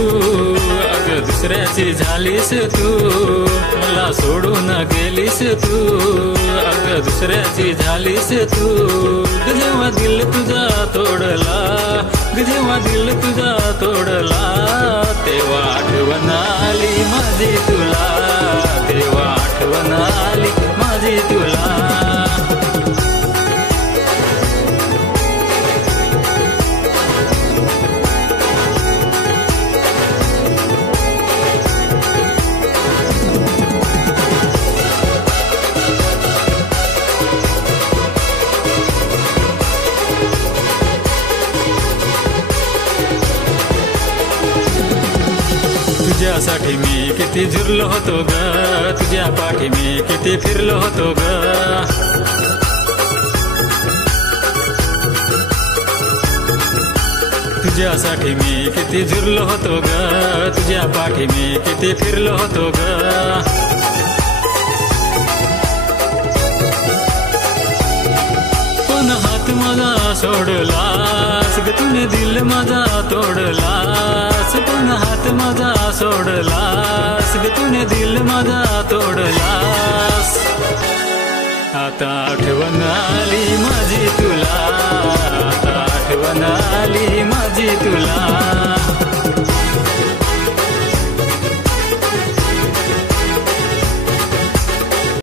अगं दुसऱ्याची झालीस तू, मला सोडून गेलीस तू, अगं दुसऱ्याची झालीस तू। जेव्हा दिल तुझा तोडला, जेव्हा दिल तुझा तोडला, तेव्हा आठवण आली माझी तुला, तेव्हा आठवण आली माझी तुला। तुझ्यासाठी मी किती झुरलो होतो ग, तुझ्या पाठी मी किती फिरलो होतो ग। तुझ्यासाठी मी किती झुरलो होतो ग, तुझ्या पाठी मी किती फिरलो होतो ग। पण हात माझा सोडलास ग, तूने दिल माझा तोडलास, पण हात माझा सोडलास ग, तूने दिल माझा तोडलास। आता आठवण आली माझी तुला, आता आठवण आली माझी तुला।